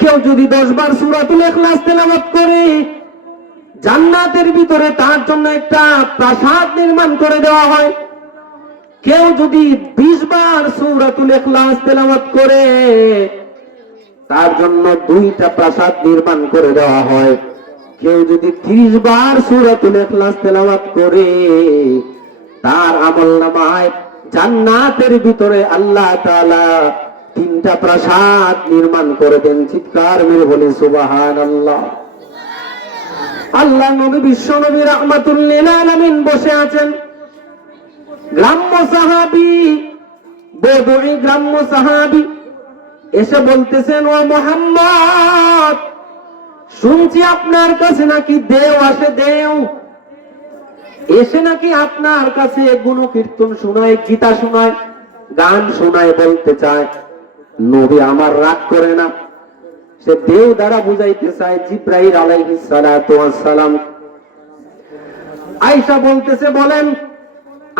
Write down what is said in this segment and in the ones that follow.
কেউ যদি দশ বার সুরাতুল এখলাস তেলাওয়াত করে, জান্নাতের ভিতরে তার জন্য একটা প্রাসাদ নির্মাণ করে দেওয়া হয়। কেউ যদি বিশ বার সুরাতুল এখলাস তেলাওয়াত করে, তার জন্য দুইটা প্রাসাদ নির্মাণ করে দেওয়া হয়। কেউ যদি ত্রিশ বার সুরাতুল এখলাস তেলাওয়াত করে, তার আমল নামায় জান্নাতের ভিতরে আল্লাহ তাআলা তিনটা প্রাসাদ নির্মাণ করে দেন। চিৎকার মেরে বলে সুবাহান আল্লাহ আল্লাহ নবী, বিশ্ব নবী রহমাতুল্লিল আলামিন বসে আছেন। গ্রাম্য সাহাবি, বেদুই গ্রাম্য সাহাবি এসে বলতেছেন, ও মোহাম্মদ, শুনছি আপনার কাছে নাকি দেও আসে, দেও। এসে নাকি আপনার কাছে গুণ কীর্তন শোনায়, গীতা শোনায়, গান শোনায়, বলতে চায়। নবী আমার রাগ করে না। সে দেও দ্বারা বুঝাইতে চায় সালাতু ওয়াস সালাম। আইসা বলতেছে, বলেন,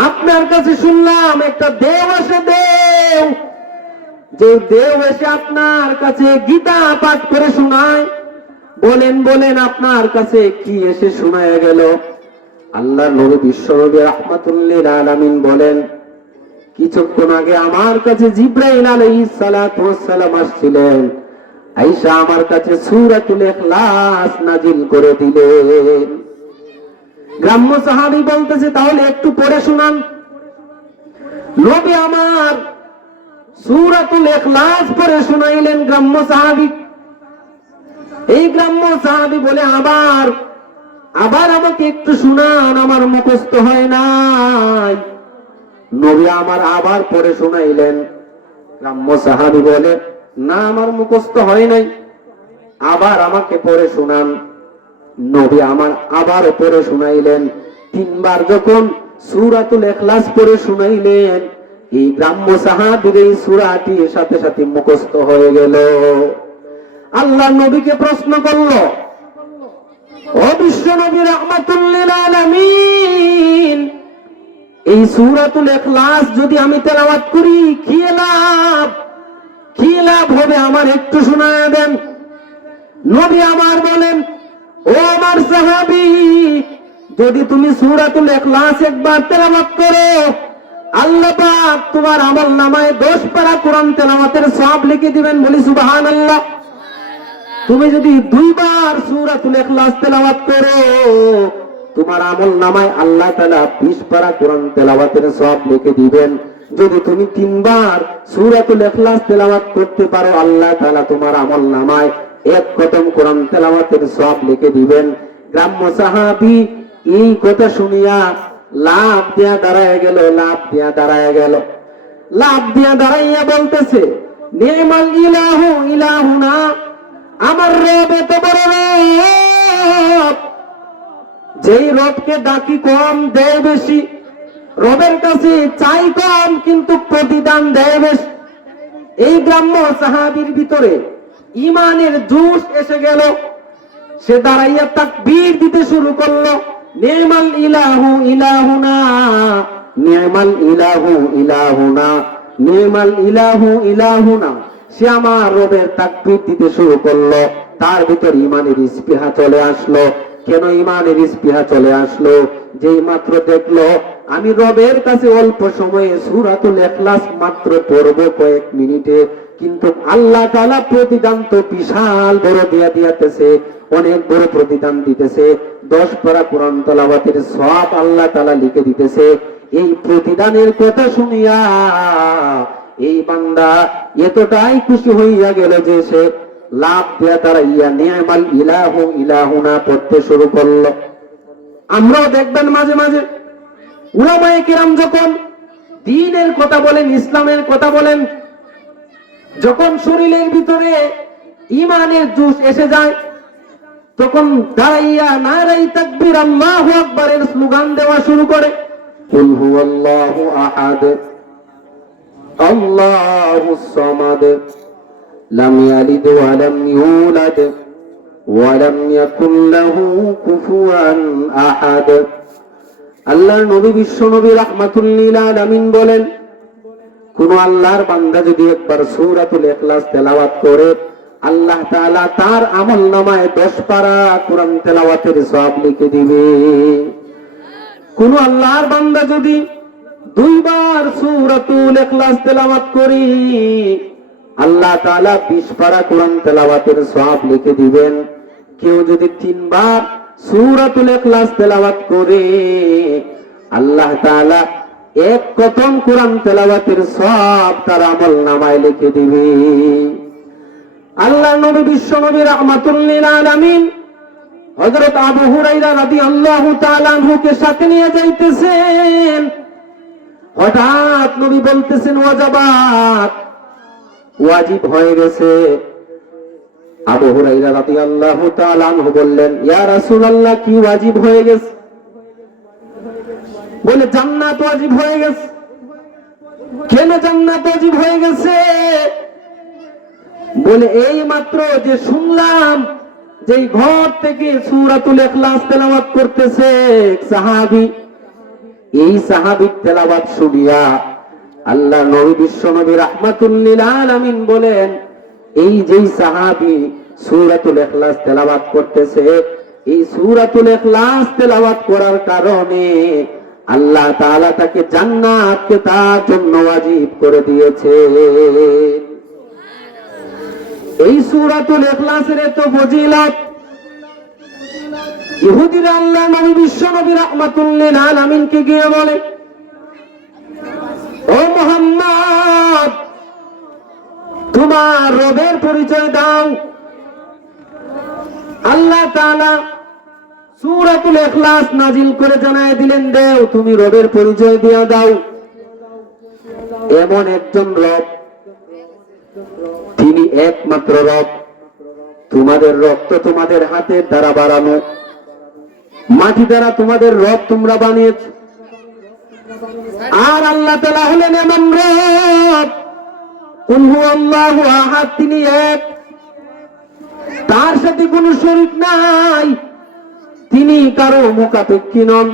আপনার কাছে শুনলাম, একটা দেও আসে দেও যে দেও এসে আপনার কাছে গীতা পাঠ করে শোনায়, বলেন বলেন, আপনার কাছে কি এসে শোনায় গেল? আল্লাহ নবী বিশ্বনবী রহমাতুল্লিল আলামিন বলেন কিছুক্ষণ আগে আমার কাছে জিব্রাইল আলাইহিস সালাতু ওয়াস সালাম আসছিলেন। আয়েশা আমার কাছে সূরাতুল ইখলাস নাজিল করে দিলেন। গ্রাম্য সাহাবী বলতেছে, তাহলে একটু পড়ে শুনান। নবী আমার সূরাতুল ইখলাস পড়ে শুনাইলেন গ্রাম্য সাহাবী। এই গ্রাম্য সাহাবী বলে, আবার আবার আমাকে একটু শুনান, আমার মুখস্থ হয় নাই। নবী আমার আবার পরে শুনাইলেন। গ্রাম্য সাহাবী বলে, না, আমার মুখস্থ হয় নাই। আবার আমাকে পরে শুনান। নবী আমার আবার পরে শুনাইলেন। তিনবার যখন সুরাতুল এখলাস পরে শুনাইলেন, এই গ্রাম্য সাহাবীর এই সুরাটি সাথে সাথে মুখস্থ হয়ে গেল। আল্লাহ নবীকে প্রশ্ন করল, ও বিশ্ব নবী রহমাতুল্লিল এই সুরাতুল এখলাস যদি আমি তেলাওয়াত করি, কি লাভ? কি লাভ হবে আমার একটু শোনায় দেন। নবী আমার বলেন, ও আমার সাহাবী, যদি তুমি সূরাতুল ইখলাস একবার তেলাওয়াত করো, আল্লাহ পাক তোমার আমল নামায় 10 পারা কোরআন তেলাওয়াতের সব লিখে দিবেন বলি, সুবহানাল্লাহ। তুমি যদি দুইবার সূরাতুল ইখলাস তেলাওয়াত করো তোমার আমল নামায় আল্লাহ তাআলা 20 পারা কোরআন তেলাওয়াতের সওয়াব লিখে দিবেন। যদি তুমি তিনবার সূরাতুল ইখলাস তেলাওয়াত করতে পারো, আল্লাহ তাআলা তোমার আমল নামায় এক কদম কোরআন তেলাওয়াতের সওয়াব লিখে দিবেন। গ্রাম্য সাহাবী এই কথা শুনিয়া লাভ দিয়া দাঁড়ায় গেল, লাভ দিয়া দাঁড়ায় গেল। লাভ দিয়া দাঁড়াইয়া বলতেছে নির্মাল ইলাহু ইলাহুনা, আমার রব এত বড় যেই রবকে ডাকি কম, দেয় বেশি। রবের কাছে চাই কম, কিন্তু প্রতিদান দেয় বেশি। এই গ্রাম্য সাহাবির ভিতরে ইমানের জুস এসে গেল। সে দাঁড়াইয়া তাকবীর দিতে শুরু করল। নেমাল ইলাহু ইলাহুনা, নেমাল ইলাহু ইলাহুনা, নেমাল ইলাহু ইলাহুনা। সে আমার রবের তাকবীর দিতে শুরু করল। তার ভিতর ইমানের স্পৃহা চলে আসলো। কেন ইমানের স্পৃহা চলে আসলো। যেই মাত্র দেখল, আমি রবের কাছে অল্প সময়ে সুরাতুল এখলাস মাত্র পড়ব কয়েক মিনিটে। কিন্তু আল্লাহ তাআলা প্রতিদান তো বিশাল বড় দিয়া দিয়াতেছে, অনেক বড় প্রতিদান দিতেছে। দশ পারা কোরআন তলাবাতের সব আল্লাহ তাআলা লিখে দিতেছে। এই প্রতিদানের কথা শুনিয়া, এই বান্দা এতটাই খুশি হইয়া গেল যে সে লাভ তারা ইয়া নিয়ামাল ইলাহু ইলাহুনা পড়তে শুরু করল। আমরাও দেখবেন মাঝে মাঝে। কিরাম যখন দিনের কথা বলেন, ইসলামের কথা বলেন, যখন শরীরের ভিতরে ইমানের জুস এসে যায়, তখন দাঁড়াইয়া নারাই তাকবীর আল্লাহু আকবারের স্লোগান দেওয়া শুরু করে। কুল হুয়াল্লাহু আহাদ আল্লাহুস সামাদ। ওয়া লাম ইউলাদ ওয়া লাম ইয়াকুল লাহু কুফুয়ান আহাদ আল্লাহর নবী, বিশ্ব নবী রাহমাতুল্লিল আলামিন বলেন, কোন আল্লাহর বান্দা যদি একবার সূরাতুল ইখলাস তেলাওয়াত করে, আল্লাহ তাআলা তার আমল নামায় দশ পারা কোরআন তেলাওয়াতের সব লিখে দিবে। কোন আল্লাহর বান্দা যদি দুইবার সূরাতুল ইখলাস তেলাওয়াত করি আল্লাহ তাআলা 20 পারা কোরআন তেলাওয়াতের সব লিখে দিবেন। কেউ যদি তিনবার সূরাতুল ইখলাস তেলাওয়াত করে, আল্লাহ তাআলা এক কতম কোরআন তেলাওয়াতের সব তার আমল নামায় লিখে দিবে। আল্লাহ নবী বিশ্ব নবী রহমাতুল্লিল আলামিন হযরত আবু হুরাইরা রাদিয়াল্লাহু তাআলা আনহুকে সাথে নিয়ে যাইতেছেন। হঠাৎ নবী বলতেছেন ওয়াজাবাত ওয়াজিব হয়ে গেছে। আবু হুরাইরা রাদিয়াল্লাহু তাআলা আনহু বললেন, ইয়া রাসূলুল্লাহ, কি ওয়াজিব হয়ে গেছে? বলে, জান্নাত ওয়াজিব হয়ে গেছে। কেন জান্নাত ওয়াজিব হয়ে গেছে? বলে, এই মাত্র যে শুনলাম যে ঘর থেকে সূরাতুল ইখলাস তেলাওয়াত করতেছে সাহাবী। এই সাহাবীর তেলাওয়াত শুনিয়া আল্লাহ নবী বিশ্ব নবী রাহমাতুল্লিল আলামিন বলেন, এই যেই সাহাবী সূরাতুল ইখলাস তেলাওয়াত করতেছে, এই সূরাতুল ইখলাস তেলাওয়াত করার কারণে আল্লাহ তাআলা তাকে জান্নাতকে তার জন্য ওয়াজিব করে দিয়েছে। এই সূরাতুল ইখলাসের এত ফজিলত, ইহুদিরা আল্লাহ নবী বিশ্ব নবী রাহমাতুল্লিল আলামিনকে গিয়ে বলে ও মোহাম্মদ, তোমার রবের পরিচয় দাও। আল্লাহ তাআলা সূরাতুল ইখলাস নাজিল করে জানায় দিলেন, দেও, তুমি রবের পরিচয় দিয়ে দাও। এমন একজন রব, তিনি একমাত্র রব। তোমাদের রক্ত তোমাদের হাতের দ্বারা বাড়ানো। মাটি দ্বারা তোমাদের রব তোমরা বানিয়েছ। আর আল্লাহ তালা হলেন এমন রব। আহাদ, তিনি এক। তার সাথে কোন শরীক নাই। তিনি কারও মুখাপেক্ষী নন।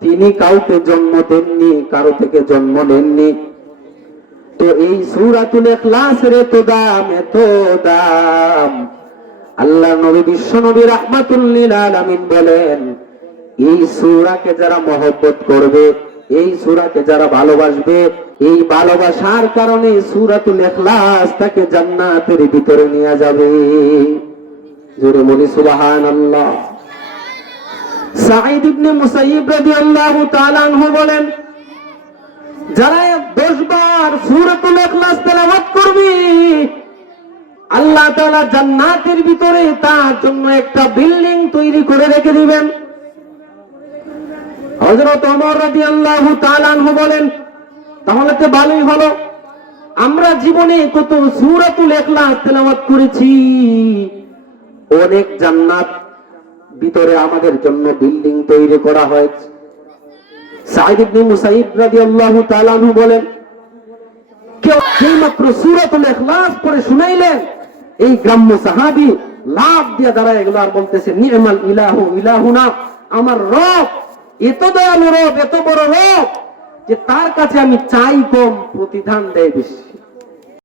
তিনি কাউকে জন্ম দেননি, কারও থেকে জন্ম নেননি। তো এই সুরাতুল ইখলাসের এত দাম এত দাম। আল্লাহ নবী, বিশ্ব নবী রাহমাতুল্লিল আলামিন বলেন, এই সূরাকে যারা মহব্বত করবে এই সূরাকে যারা ভালোবাসবে, এই ভালোবাসার কারণে সূরাতুল ইখলাস তাকে জান্নাতের ভিতরে নিয়ে যাবে। জোরে বলি, সুবহানাল্লাহ। সাঈদ ইবনে রাদিয়াল্লাহু তাআলা আনহু বলেন, যারা দশ বার সুরাতুল ইখলাস তেলাওয়াত করবি, আল্লাহ তাআলা জান্নাতের ভিতরে তার জন্য একটা বিল্ডিং তৈরি করে রেখে দিবেন। হযরত ওমর রাদিয়াল্লাহু তাআলা আনহু বলেন, তাহলে তো ভালোই হলো। আমরা জীবনে কত সূরাতুল ইখলাস তেলাওয়াত করেছি। অনেক জান্নাত ভিতরে আমাদের জন্য বিল্ডিং তৈরি করা হয়েছে। বলেন, কেউ মাত্র এই গ্রাম্য দিয়ে এগুলো আর বলতেছে ইলাহু আমার রব এত দয়ালু রব, এত বড় রব যে তার কাছে আমি চাই কম প্রতিদান দেয় বেশি।